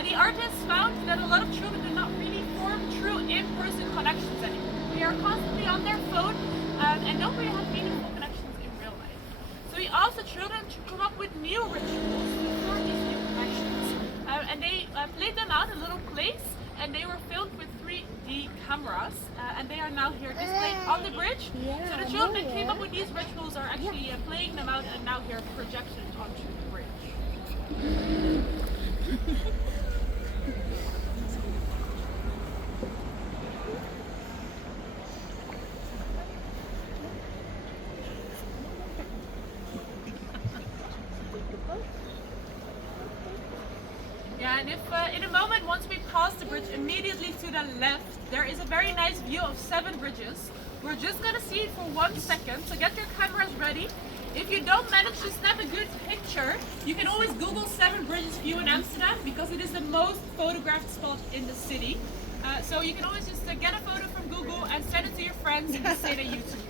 The artists found that a lot of children do not really form true in-person connections anymore. They are constantly on their phone and don't really have meaningful connections in real life. So we asked the children to come up with new rituals to form these new connections. And they played them out in little plays, and they were filmed with 3D cameras, and they are now here displayed on the bridge. So the children that came up with these rituals are actually playing them out and now here projected onto the bridge. Yeah, and if in a moment, once we pass the bridge, immediately to the left, there is a very nice view of 7 bridges. We're just gonna see it for 1 second, so get your cameras ready. If you don't manage to snap a good picture, you can always Google 7 bridges view in Amsterdam, because it is the most photographed spot in the city. So you can always just get a photo from Google and send it to your friends and just say that you took it.